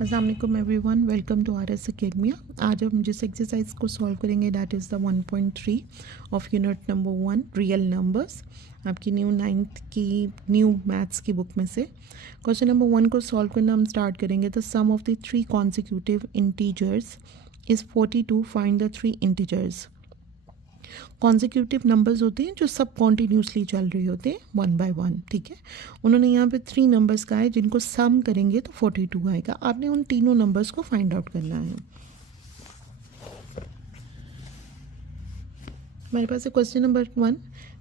अस्सलाम वालेकुम everyone, welcome to R S Academia. आज हम जिस एक्सरसाइज को सॉल्व करेंगे that is the 1.3 of unit number 1 real numbers, आपकी न्यू 9th की न्यू मैथ्स की बुक में से। क्वेश्चन नंबर 1 को सॉल्व करना हम स्टार्ट करेंगे। The sum of the 3 consecutive integers is 42, find the 3 integers. Consecutive numbers होते हैं जो सब कॉन्टीन्यूसली चल रहे होते हैं 1 by 1, ठीक है। उन्होंने यहाँ पे 3 नंबर्स का है जिनको सम करेंगे तो 42 आएगा। आपने उन तीनों नंबर्स को फाइंड आउट करना है। हमारे पास है क्वेश्चन नंबर 1।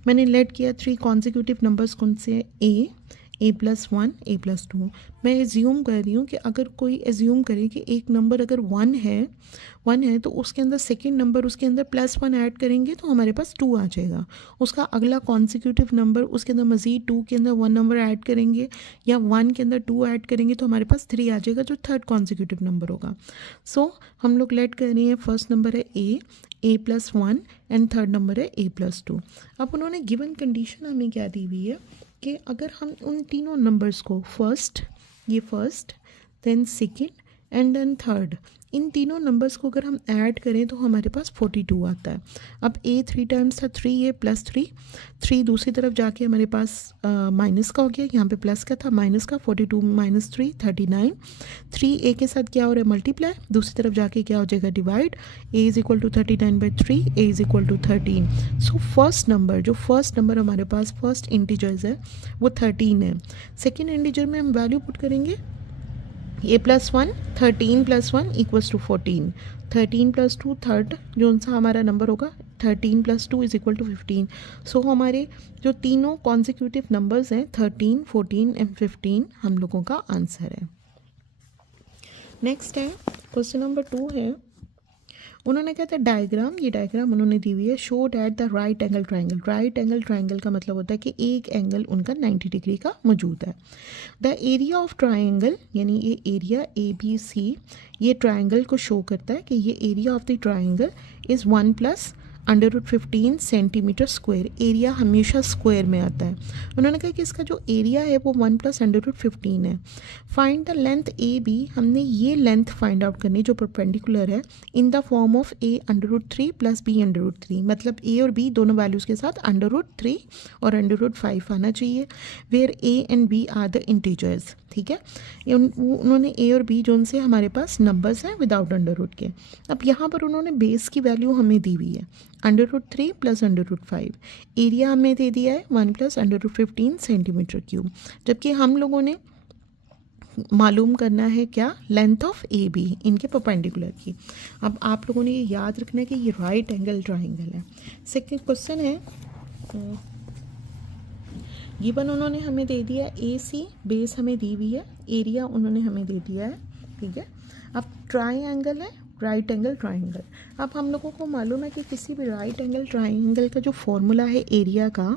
मैंने लेट किया 3 कॉन्जिक्यूटिव नंबर्स कौन से, a+1 a+2। मैं एज्यूम कर रही हूँ कि अगर कोई एज्यूम करे कि एक नंबर अगर 1 है तो उसके अंदर सेकंड नंबर उसके अंदर +1 ऐड करेंगे तो हमारे पास 2 आ जाएगा। उसका अगला कॉन्सिक्यूटिव नंबर उसके अंदर मज़ीद 2 के अंदर 1 नंबर ऐड करेंगे या 1 के अंदर 2 ऐड करेंगे तो हमारे पास 3 आ जाएगा, जो थर्ड कॉन्सिक्यूटिव नंबर होगा। सो हम लोग लेट कर रहे हैं, फर्स्ट नंबर है a+1 एंड थर्ड नंबर है a+2। अब उन्होंने गिवन कंडीशन हमें क्या दी हुई है कि अगर हम उन तीनों नंबर्स को first then second and then third, इन तीनों नंबर्स को अगर हम ऐड करें तो हमारे पास 42 आता है। अब a 3 टाइम्स था 3a + 3 दूसरी तरफ जाके हमारे पास माइनस का हो गया, यहाँ पे प्लस का था माइनस का, 42 - 3 39। 3a के साथ क्या हो रहा है, मल्टीप्लाई, दूसरी तरफ जाके क्या हो जाएगा, divide. a = 39/3, a = 13। So first number हमारे पास फर्स्ट इंटीजर्स है वो 13 है। सेकेंड इंटीजर में हम वैल्यू पुट करेंगे a+1, 13 + 1 = 14। 13 + 2 थर्ड जो सा हमारा नंबर होगा, 13 + 2 = 15। सो हमारे जो तीनों कॉन्सिक्यूटिव नंबर्स हैं 13, 14 एंड 15 हम लोगों का आंसर है। नेक्स्ट है क्वेश्चन नंबर 2 है। उन्होंने कहा था डायग्राम, ये डायग्राम उन्होंने दी हुई है, showed at the right angle triangle. Right angle triangle का मतलब होता है कि एक एंगल उनका 90 डिग्री का मौजूद है। द एरिया ऑफ ट्राइंगल, यानी ये एरिया ABC ये ट्राइंगल को शो करता है कि ये area of the triangle is 1 + √15 centimetre square. Area हमेशा स्क्वायर में आता है। उन्होंने कहा कि इसका जो एरिया है वो 1 + √15 है। फाइंड द लेंथ AB, हमने ये लेंथ फाइंड आउट करनी जो परपेंडिकुलर है, इन the form of a √3 + b √3। मतलब a और b दोनों वैल्यूज़ के साथ √3 और √5 आना चाहिए, where a and b are the integers, ठीक है। उन्होंने a और b जो उनसे हमारे पास नंबर्स हैं विदाउट √ के। अब यहाँ पर उन्होंने बेस की वैल्यू हमें दी हुई है √3 + √5। एरिया हमें दे दिया है 1 + √15 सेंटीमीटर क्यूब, जबकि हम लोगों ने मालूम करना है क्या, लेंथ ऑफ AB इनके परपेंडिकुलर की। अब आप लोगों ने ये याद रखना है कि ये राइट एंगल ट्राइंगल है। सेकंड क्वेश्चन है, गिवन उन्होंने हमें दे दिया AC, बेस हमें दी हुई है, एरिया उन्होंने हमें दे दिया है, ठीक है। अब ट्राइंगल है, राइट एंगल ट्राइंगल। अब हम लोगों को मालूम है कि किसी भी राइट एंगल ट्राइंगल का जो फॉर्मूला है एरिया का,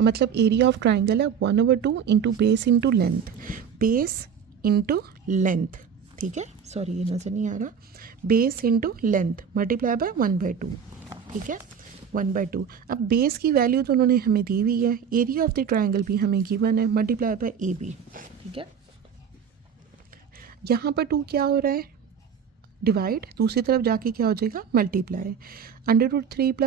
मतलब एरिया ऑफ ट्राइंगल है 1/2 × बेस × लेंथ, बेस × लेंथ, ठीक है। सॉरी ये नज़र नहीं आ रहा, बेस × लेंथ मल्टीप्लाई बाय 1/2, ठीक है, 1/2। अब बेस की वैल्यू तो उन्होंने हमें दी हुई है, एरिया ऑफ द ट्राइंगल भी हमें गिवन है, मल्टीप्लाई बाय AB, ठीक है। यहाँ पर 2 क्या हो रहा है, डिवाइड, दूसरी तरफ जाके क्या हो जाएगा, मल्टीप्लाई। √3 +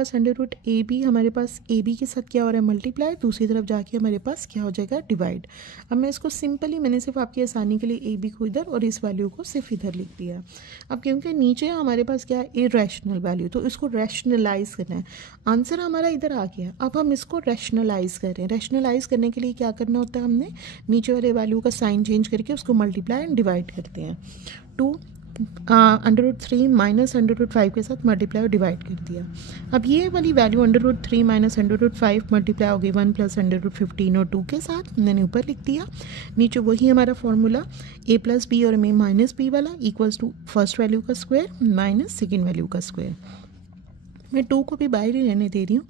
√AB हमारे पास AB के साथ क्या हो रहा है, मल्टीप्लाई, दूसरी तरफ जाके हमारे पास क्या हो जाएगा, डिवाइड। अब मैं इसको सिंपली, मैंने सिर्फ आपकी आसानी के लिए AB को इधर और इस वैल्यू को सिर्फ इधर लिख दिया। अब क्योंकि नीचे हमारे पास क्या है, इरेशनल वैल्यू, तो इसको रैशनलाइज करना है। आंसर हमारा इधर आ गया, अब हम इसको रैशनलाइज कर रहे हैं। रैशनलाइज करने के लिए क्या करना होता है, हमने नीचे वाले वैल्यू का साइन चेंज करके उसको मल्टीप्लाई एंड डिवाइड करते हैं। 2 √3 - √5 के साथ मल्टीप्लाई और डिवाइड कर दिया। अब ये वाली वैल्यू √3 - √5 मल्टीप्लाई हो गई 1 + √15 और 2 के साथ, मैंने ऊपर लिख दिया। नीचे वही हमारा फॉर्मूला a + b और m - b वाला = फर्स्ट वैल्यू का स्क्वायर माइनस सेकेंड वैल्यू का स्क्वायर। मैं 2 को भी बाहर ही रहने दे रही हूँ।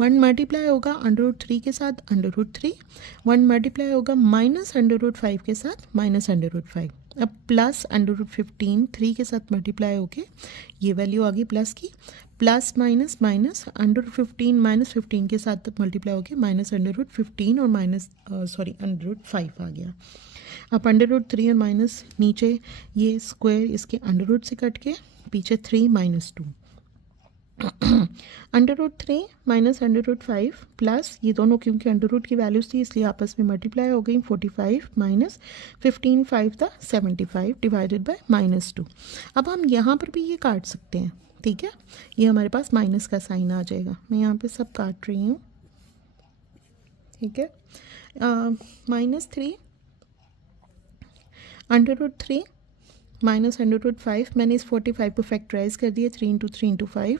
1 मल्टीप्लाई होगा √3 के साथ √3, 1 मल्टीप्लाई होगा -√5 के साथ -√5। अब प्लस √15 3 के साथ मल्टीप्लाई होके ये वैल्यू आ गई प्लस की, प्लस माइनस माइनस √15 - 15 के साथ मल्टीप्लाई होके -√15 और -5 आ गया। अब अंडर रूट 3 और माइनस नीचे ये स्क्वायर इसके अंडर रूट से कट के पीछे 3 minus 2 under root 3 minus under root 5 plus ये दोनों क्योंकि अंडर रूट की वैल्यूज थी इसलिए आपस में मल्टीप्लाई हो गई 45 माइनस 15 5 था 75 डिवाइडेड बाय -2। अब हम यहाँ पर भी ये काट सकते हैं, ठीक है, ये हमारे पास माइनस का साइन आ जाएगा। मैं यहाँ पे सब काट रही हूँ, ठीक है। -3 under root 3 minus under root 5, मैंने इस 45 को फैक्टराइज कर दिया 3 इंटू 3 इंटू 5,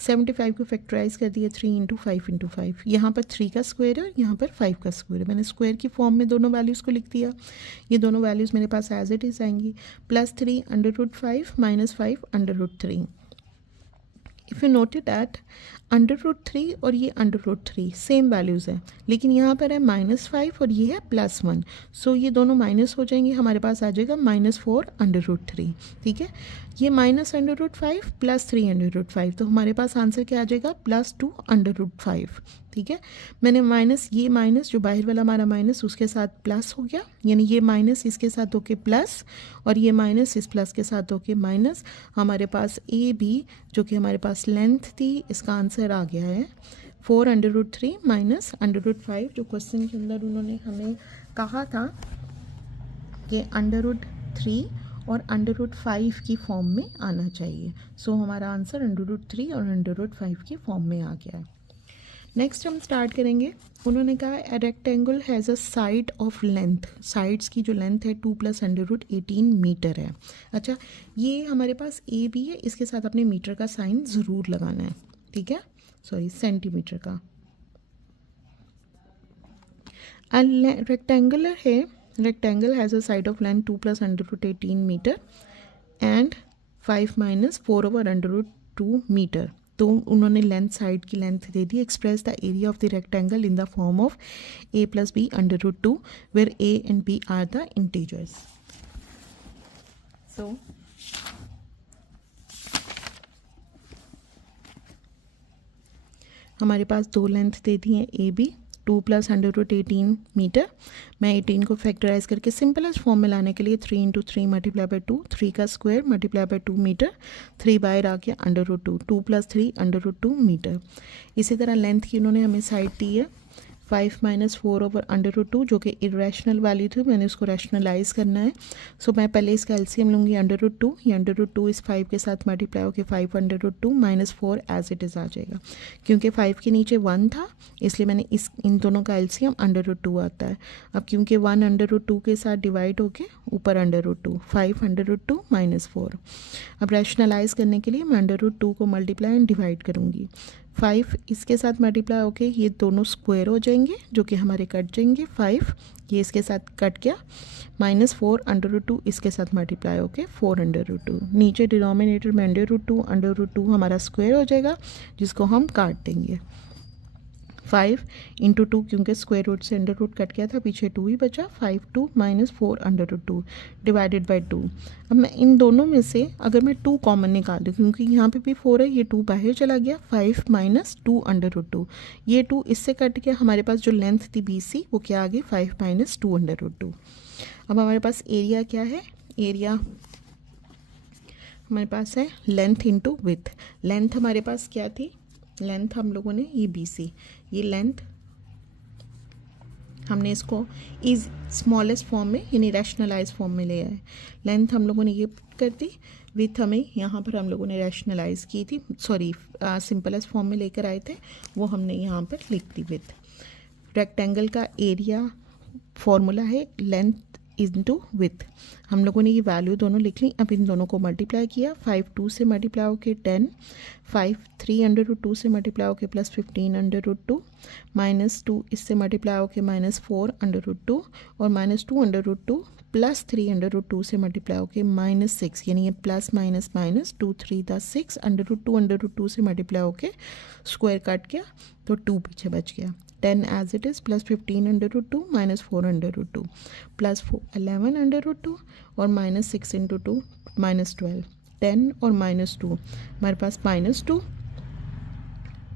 75 को फैक्टराइज कर दिया 3 इंटू 5 इंटू 5। यहाँ पर 3 का स्क्वायर है, यहाँ पर 5 का स्क्वायर है। मैंने स्क्वायर की फॉर्म में दोनों वैल्यूज़ को लिख दिया। ये दोनों वैल्यूज़ मेरे पास एज इट इज़ आएंगी। +3 under root 5 minus 5 under root 3। If you noted that under root 3 और ये अंडर रूट 3 सेम वैल्यूज़ हैं, लेकिन यहाँ पर है -5 और ये है +1, सो ये दोनों माइनस हो जाएंगे, हमारे पास आ जाएगा -4 अंडर रूट 3, ठीक है। ये minus under root 5 +3 under root 5, तो हमारे पास आंसर क्या आ जाएगा +2 अंडर रूट 5, ठीक है। मैंने माइनस ये माइनस जो बाहर वाला हमारा माइनस उसके साथ प्लस हो गया, यानी ये माइनस इसके साथ होके प्लस और ये माइनस इस प्लस के साथ होके माइनस। हमारे पास ए बी जो कि हमारे पास लेंथ थी इसका आंसर आ गया है 4 under root 3 minus under root 5, जो क्वेश्चन के अंदर उन्होंने हमें कहा था कि अंडर रूट 3 और अंडर रूट 5 की फॉर्म में आना चाहिए। सो हमारा आंसर अंडर रूट 3 और अंडर रूट 5 की फॉर्म में आ गया है। नेक्स्ट हम स्टार्ट करेंगे। उन्होंने कहा a rectangle has a side of length, sides की जो लेंथ है 2 + अंडर रूट 18 मीटर है। अच्छा, ये हमारे पास ए बी है, इसके साथ अपने मीटर का साइन ज़रूर लगाना है, ठीक है, सॉरी सेंटीमीटर का। रेक्टेंगुलर है, rectangle has a side of length 2 + under root 18 metre and 5 - 4 over under root 2 metre. तो उन्होंने लेंथ साइड की लेंथ दे दी। Express the area of the rectangle in the form of a + b under root 2 where a and b are the integers. So हमारे पास दो length दे दी हैं A B 2 + under root 18 metre. मैं 18 को फैक्टराइज करके सिंपलेस्ट फॉर्म में लाने के लिए 3 इंटू 3 मल्टीप्लाई बाय 2, 3 का स्क्वायर मल्टीप्लाई बाय 2 मीटर, 3 बाहर आ गया under root 2, 2 + 3 under root 2 metre. इसी तरह लेंथ की उन्होंने हमें साइड दी है 5 - 4 ओवर अंडर रूट 2 जो कि इरेशनल वैल्यू थी, मैंने उसको रैशनलाइज करना है। सो मैं पहले इसका एलसीएम लूँगी अंडर रूट 2, ये अंडर रूट 2 इस 5 के साथ मल्टीप्लाई होकर 5 under root 2 - 4 as it is आ जाएगा। क्योंकि 5 के नीचे 1 था इसलिए मैंने इन दोनों का एलसीएम अंडर रूट 2 आता है। अब क्योंकि 1 अंडर रूट 2 के साथ डिवाइड होके ऊपर अंडर रूट 2, 5 अंडर रूट 2 - 4। अब रैशनलाइज करने के लिए मैं अंडर रूट 2 को मल्टीप्लाई एंड डिवाइड करूँगी। 5 इसके साथ मल्टीप्लाई होके ये दोनों स्क्वायर हो जाएंगे जो कि हमारे कट जाएंगे। 5 ये इसके साथ कट गया, -4 अंडर रूट 2 इसके साथ मल्टीप्लाई होके 4 अंडर रूट 2। नीचे डिनोमिनेटर में अंडर रूट 2 हमारा स्क्वायर हो जाएगा जिसको हम काट देंगे। 5 × 2 क्योंकि स्क्वायर रूट से अंडर रूट कट गया था, पीछे 2 ही बचा। 5 2 - 4 अंडर रूट 2 डिवाइडेड बाय 2। अब मैं इन दोनों में से अगर मैं 2 कॉमन निकाल दूँ, क्योंकि यहाँ पे भी 4 है, ये 2 बाहर चला गया। 5 - 2 अंडर रूट 2, ये 2 इससे कट गया। हमारे पास जो लेंथ थी BC वो क्या आ गई 5 - 2 अंडर रूट 2। अब हमारे पास एरिया क्या है, एरिया हमारे पास है लेंथ इंटू विथ। लेंथ हमारे पास क्या थी, लेंथ हम लोगों ने ये BC, ये लेंथ हमने इसको इज स्मॉलेस्ट फॉर्म में यानी रैशनलाइज फॉर्म में ले आए। लेंथ हम लोगों ने ये कर दी, विथ हमें यहाँ पर हम लोगों ने रैशनलाइज की थी, सॉरी सिंपलेस्ट फॉर्म में लेकर आए थे, वो हमने यहाँ पर लिख दी विथ। रेक्टेंगल का एरिया फॉर्मूला है लेंथ इंटू विथ। हम लोगों ने ये वैल्यू दोनों लिख ली। अब इन दोनों को मल्टीप्लाई किया, 5 2 से मल्टीप्लाई होके 10, 5 3 अंडर रूट 2 से मल्टीप्लाई होके +15 अंडर रूट 2, -2 इससे मल्टीप्लाई होके -4 अंडर रूट 2 और -2 अंडर रूट 2 +3 अंडर रूट 2 से मल्टीप्लाई होके -6, यानी ये plus minus minus 2 3 × 6 under root 2 से मल्टीप्लाई होके स्क्वायर कट गया तो 2 पीछे बच गया। 10 as it is +15 under root 2 -4 under root 2 +11 under root 2 और -6 × 2 -12। 10 और -2 हमारे पास -2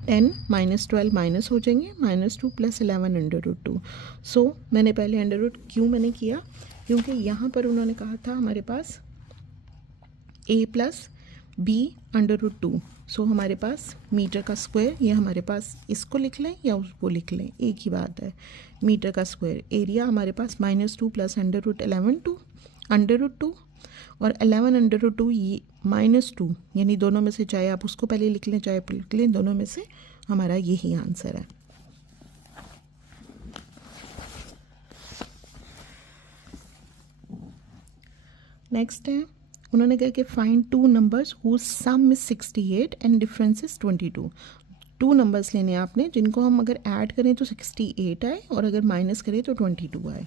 10 माइनस 12 माइनस हो जाएंगे, -2 + 11 √2। सो मैंने पहले अंडर क्यों मैंने किया, क्योंकि यहाँ पर उन्होंने कहा था हमारे पास a + b √2। सो हमारे पास मीटर का स्क्वायर, ये हमारे पास इसको लिख लें या उसको लिख लें, एक ही बात है, मीटर का स्क्वायर। एरिया हमारे पास -2 + √2 और 11 √2 ये -2, यानी दोनों में से चाहे आप उसको पहले लिख लें चाहे लिख लें, दोनों में से हमारा यही आंसर है। नेक्स्ट है, उन्होंने कहा कि find 2 numbers whose sum is 68 and difference is 22। 2 numbers लेने हैं आपने जिनको हम अगर ऐड करें तो 68 आए और अगर माइनस करें तो 22 आए।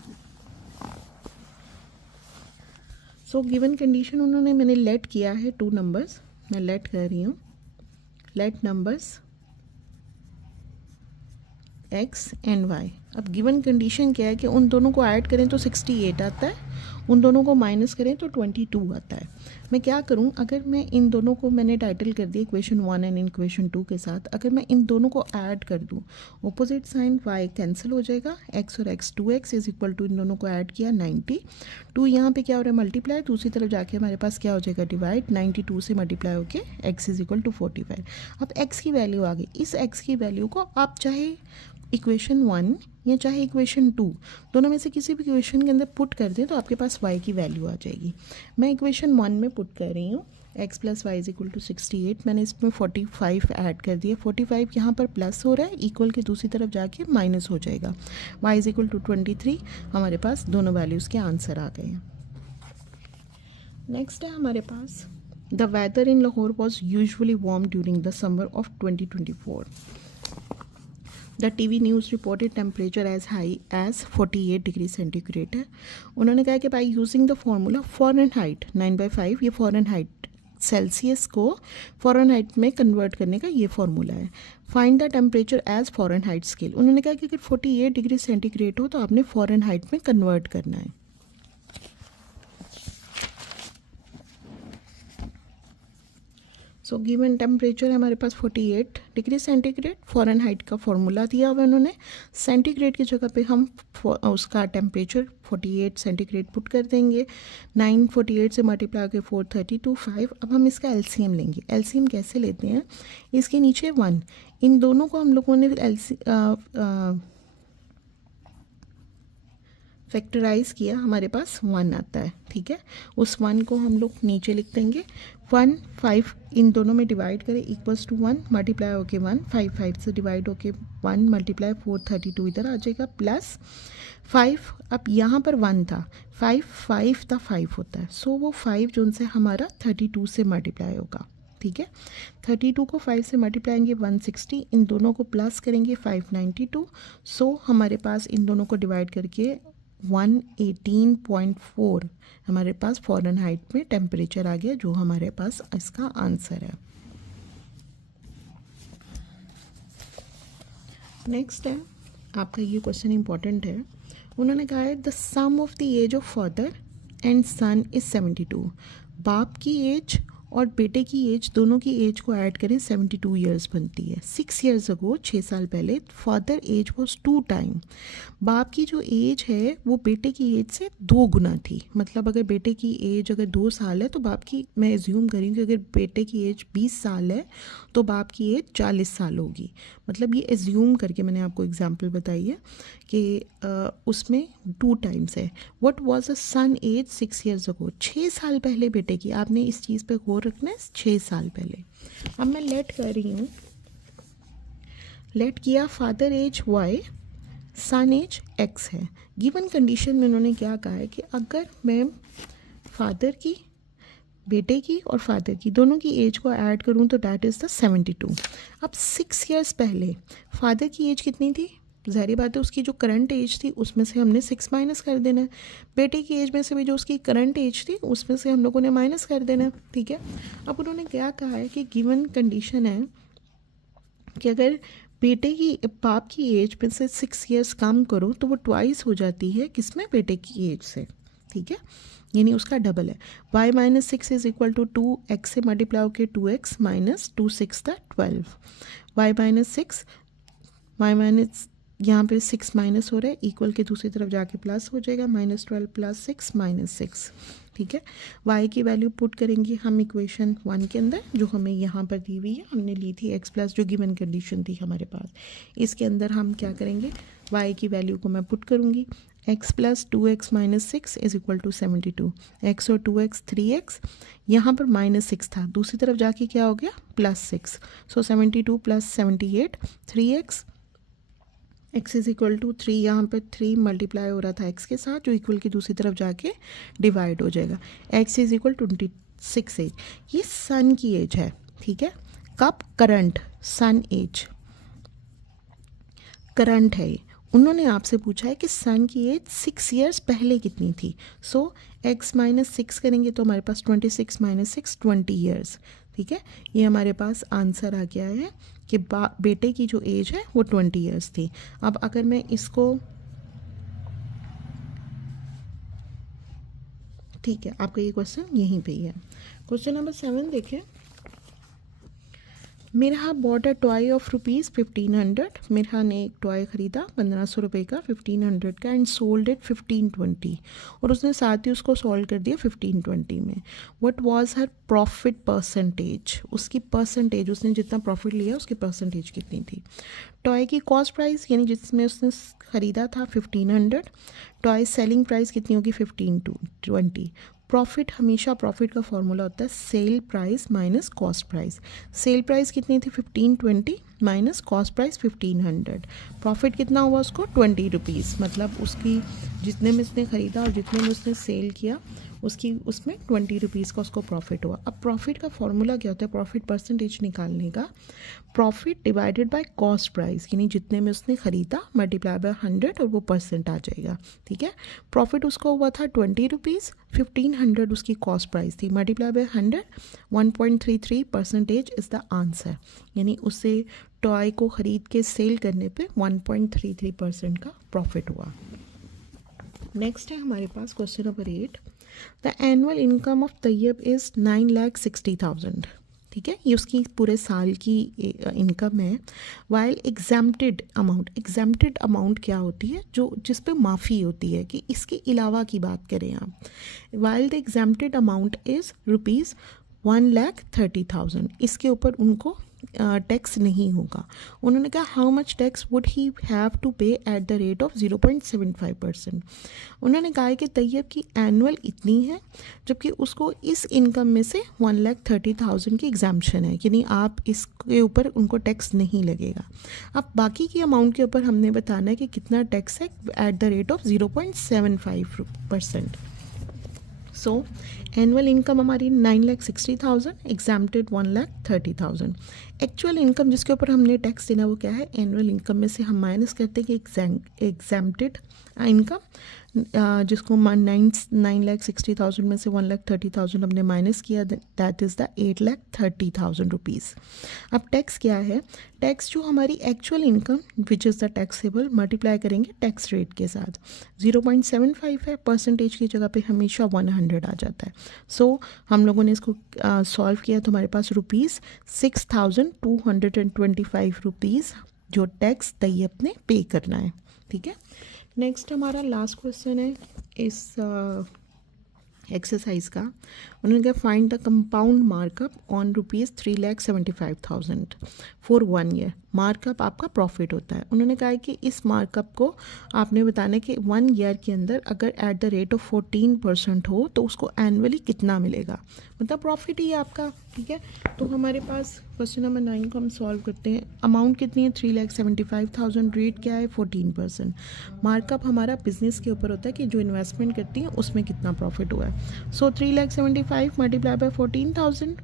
सो गिवन कंडीशन उन्होंने मैंने लेट किया है 2 नंबर्स, मैं लेट कर रही हूँ, late numbers x and y। अब गिवन कंडीशन क्या है कि उन दोनों को ऐड करें तो 68 आता है, उन दोनों को माइनस करें तो 22 आता है। मैं क्या करूं, अगर मैं इन दोनों को मैंने टाइटल कर दिया इक्वेशन 1 एंड इक्वेशन 2 के साथ, अगर मैं इन दोनों को ऐड कर दूं, ऑपोजिट साइन y कैंसिल हो जाएगा, x और x 2x is equal to, इन दोनों को ऐड किया 90, 2 यहाँ पे क्या हो रहा है मल्टीप्लाई, दूसरी तरफ जाके हमारे पास क्या हो जाएगा डिवाइड, 92 से मल्टीप्लाई होके x इज इक्वल टू 45। अब x की वैल्यू आ गई, इस x की वैल्यू को आप चाहे इक्वेशन 1 या चाहे इक्वेशन 2 दोनों में से किसी भी इक्वेशन के अंदर पुट कर दें तो आपके पास y की वैल्यू आ जाएगी। मैं इक्वेशन 1 में पुट कर रही हूँ x + y = 68, मैंने इसमें 45 ऐड कर दिया, 45 यहाँ पर प्लस हो रहा है, इक्वल के दूसरी तरफ जाके माइनस हो जाएगा, y = 23। हमारे पास दोनों वैल्यूज़ के आंसर आ गए हैं। नेक्स्ट है हमारे पास, the weather in Lahore was usually warm during the summer of 2024। The TV news reported temperature as high as 48 degree centigrade है। उन्होंने कहा कि by using the formula Fahrenheit 9/5, ये फ़ारेनहाइट सेल्सियस को फ़ारेनहाइट में कन्वर्ट करने का ये फार्मूला है। Find the temperature as Fahrenheit scale. उन्होंने कहा कि अगर 48 डिग्री सेंटीग्रेड हो तो आपने फ़ारेनहाइट में कन्वर्ट करना है। सो गिवन टेम्परेचर है हमारे पास 48 डिग्री सेंटीग्रेड, फ़ारेनहाइट का फॉर्मूला दिया हुआ है उन्होंने, सेंटीग्रेड की जगह पे हम उसका टेम्परेचर 48 सेंटीग्रेड पुट कर देंगे, 948 से मल्टीप्लाई करके 432 5। अब हम इसका एलसीएम लेंगे। एलसीएम कैसे लेते हैं, इसके नीचे 1, इन दोनों को हम लोगों ने फैक्टराइज किया, हमारे पास 1 आता है, ठीक है। उस 1 को हम लोग नीचे लिख देंगे, 1 5 इन दोनों में डिवाइड करें इक्वल्स टू 1, मल्टीप्लाई होके 1, 5 5 से डिवाइड होके 1 मल्टीप्लाई 432 इधर आ जाएगा, प्लस 5, अब यहाँ पर 1 था, 5 था 5 होता है, सो वो 5 जो उनसे हमारा 32 से मल्टीप्लाई होगा, ठीक है। 32 को 5 से मल्टीप्लाई करेंगे 160, इन दोनों को प्लस करेंगे 592, सो हमारे पास इन दोनों को डिवाइड करके 118.4 हमारे पास फ़ारेनहाइट में टेम्परेचर आ गया, जो हमारे पास इसका आंसर है। नेक्स्ट है आपका ये क्वेश्चन इंपॉर्टेंट है। उन्होंने कहा है the sum of the age of father and son is 72। बाप की एज और बेटे की एज, दोनों की एज को ऐड करें 72 ईयर्स बनती है। 6 ईयर्स अगो, 6 साल पहले, फादर एज वॉज 2 टाइम। बाप की जो एज है वो बेटे की एज से 2 गुना थी। मतलब अगर बेटे की एज अगर 2 साल है तो बाप की, मैं एज्यूम करी कि अगर बेटे की एज 20 साल है तो बाप की एज 40 साल होगी। मतलब ये एज्यूम करके मैंने आपको एग्जाम्पल बताई है कि उसमें 2 टाइम्स है। What was a son age 6 years ago, 6 साल पहले बेटे की, आपने इस चीज़ पे गौर रखना है, 6 साल पहले। अब मैं लेट कर रही हूँ, लेट किया फादर एज y, सन एज x है। गिवन कंडीशन में उन्होंने क्या कहा है कि अगर मैं फादर की, बेटे की और फादर की दोनों की एज को ऐड करूं तो डैट इज़ द 72। अब 6 ईयर्स पहले फादर की एज कितनी थी, ज़ाहिर बात है उसकी जो करंट एज थी उसमें से हमने 6 माइनस कर देना है। बेटे की एज में से भी जो उसकी करंट एज थी उसमें से हम लोगों ने माइनस कर देना है, ठीक है। अब उन्होंने क्या कहा है कि गिवन कंडीशन है कि अगर बेटे की, बाप की एज में से 6 ईयर्स कम करो तो वो ट्वाइस हो जाती है किसमें, बेटे की एज से, ठीक है, यानी उसका डबल है। y - 6 is equal to 2, x से मल्टीप्लाई होकर 2x - 2 6 था 12। y minus six, y minus यहाँ पे 6 माइनस हो रहा है, इक्वल के दूसरी तरफ जाके प्लस हो जाएगा, -12 प्लस 6 माइनस 6, ठीक है। y की वैल्यू पुट करेंगे हम इक्वेशन 1 के अंदर, जो हमें यहाँ पर दी हुई है, हमने ली थी x प्लस, जो गिवन कंडीशन थी हमारे पास। इसके अंदर हम क्या करेंगे, y की वैल्यू को मैं पुट करूँगी, x plus 2x minus 6 is equal to 72, x और 2x 3x, यहाँ पर -6 था, दूसरी तरफ जाके क्या हो गया +6, so 72 plus 78 3x, x is equal to 3, यहाँ पर 3 मल्टीप्लाई हो रहा था x के साथ, जो इक्वल की दूसरी तरफ जाके डिवाइड हो जाएगा, x इज इक्वल 26 एज। ये सन की एज है, ठीक है। कब? करंट सन एज, करंट है ये। उन्होंने आपसे पूछा है कि सन की एज 6 ईयर्स पहले कितनी थी, सो x माइनस 6 करेंगे तो हमारे पास 26 माइनस 6 20 ईयर्स, ठीक है। ये हमारे पास आंसर आ गया है कि बेटे की जो एज है वो 20 ईयर्स थी। अब अगर मैं इसको, ठीक है, आपका ये क्वेश्चन यहीं पे ही है। क्वेश्चन नंबर 7 देखें। Mirha bought a toy of ₹1500, Mirha ने एक टॉय ख़रीदा 1500 रुपये का, 1500 का, एंड सोल्ड इट 1520, और उसने साथ ही उसको सोल्ड कर दिया 1520 में। What was her profit percentage, उसकी परसेंटेज, उसने जितना प्रॉफिट लिया उसकी परसेंटेज कितनी थी। टॉय की कॉस्ट प्राइस यानी जिसमें उसने ख़रीदा था 1500, टॉय सेलिंग प्राइस कितनी होगी 1520। प्रॉफिट, हमेशा प्रॉफिट का फॉर्मूला होता है sale price minus cost price. Sale price कितनी थी 1520 माइनस कॉस्ट प्राइस 1500। प्रॉफिट कितना हुआ उसको 20 रुपीज़, मतलब उसकी जितने में उसने ख़रीदा और जितने में उसने सेल किया उसकी उसमें 20 रुपीज़ का उसको प्रॉफिट हुआ। अब प्रॉफिट का फॉर्मूला क्या होता है प्रॉफिट परसेंटेज निकालने का, profit divided by cost price, यानी जितने में उसने ख़रीदा मल्टीप्लाई बाय 100 और वो परसेंट आ जाएगा, ठीक है। प्रॉफिट उसको हुआ था 20 रुपीज़, 1500 उसकी कॉस्ट प्राइस थी, multiply by 100, 1.33% is the answer, यानी उससे टॉय को ख़रीद के सेल करने पे 1.33% का प्रॉफिट हुआ। नेक्स्ट है हमारे पास question number 8। The annual income of Tayyab is 9,60,000, ठीक है, ये उसकी पूरे साल की इनकम है। वाइल एग्जाम्प्टेड अमाउंट क्या होती है, जो जिस पे माफ़ी होती है कि इसके अलावा की बात करें आप। While the exempted amount is ₹1,30,000, इसके ऊपर उनको टैक्स नहीं होगा। उन्होंने कहा how much tax would he have to pay at the rate of 0.75%। उन्होंने कहा कि तैयब की एनुअल इतनी है, जबकि उसको इस इनकम में से 1,30,000 की एग्जाम्पशन है, यानी आप इसके ऊपर उनको टैक्स नहीं लगेगा। अब बाकी की अमाउंट के ऊपर हमने बताना है कि कितना टैक्स है eight the rate of 0.75%। So annual income हमारी 9,60,000, एग्जाम्प्टेड 1,30,000। एक्चुअल इनकम जिसके ऊपर हमने टैक्स देना वो क्या है, एनुअल इनकम में से हम माइनस करते हैं कि एग्जाम्प्टेड इनकम, जिसको 9,60,000 में से 1,30,000 हमने माइनस किया, दैट इज़ द 8,30,000 रुपीज़। अब टैक्स क्या है, टैक्स जो हमारी actual income which is the taxable multiply करेंगे टैक्स रेट के साथ। 0.75 है, परसेंटेज की जगह पे हमेशा 100 आ जाता है। सो हम लोगों ने इसको सॉल्व किया तो हमारे पास ₹6,225 रुपीज़ जो टैक्स तैयब ने पे करना है, ठीक है। नेक्स्ट हमारा लास्ट क्वेश्चन है इस एक्सरसाइज का। उन्होंने कहा find the compound markup on ₹3,75,000 for 1 year. Markup आपका प्रॉफिट होता है। उन्होंने कहा है कि इस मार्कअप को आपने बताना है कि 1 ईयर के अंदर अगर एट द रेट ऑफ 14% हो तो उसको एनुअली कितना मिलेगा, मतलब प्रॉफिट ही है आपका, ठीक है। तो हमारे पास क्वेश्चन नंबर 9 को हम सॉल्व करते हैं। अमाउंट कितनी है 3,75,000, रेट क्या है 14%। मार्कअप हमारा बिजनेस के ऊपर होता है कि जो इन्वेस्टमेंट करती हैं उसमें कितना प्रॉफिट हुआ है। सो 3,75,000 मल्टीप्लाई बाय 14,000,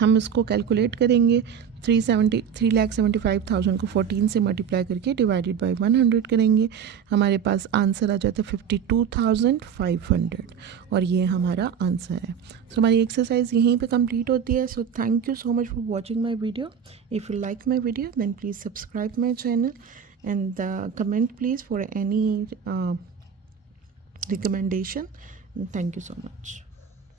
हम इसको कैलकुलेट करेंगे। 3,75,000 को 14 से मल्टीप्लाई करके डिवाइडेड बाय 100 करेंगे, हमारे पास आंसर आ जाता है 52,500, और ये हमारा आंसर है। सो हमारी एक्सरसाइज यहीं पे कंप्लीट होती है। So thank you so much for watching my video. If you like my video then please subscribe my channel and comment please for any recommendation. Thank you so much.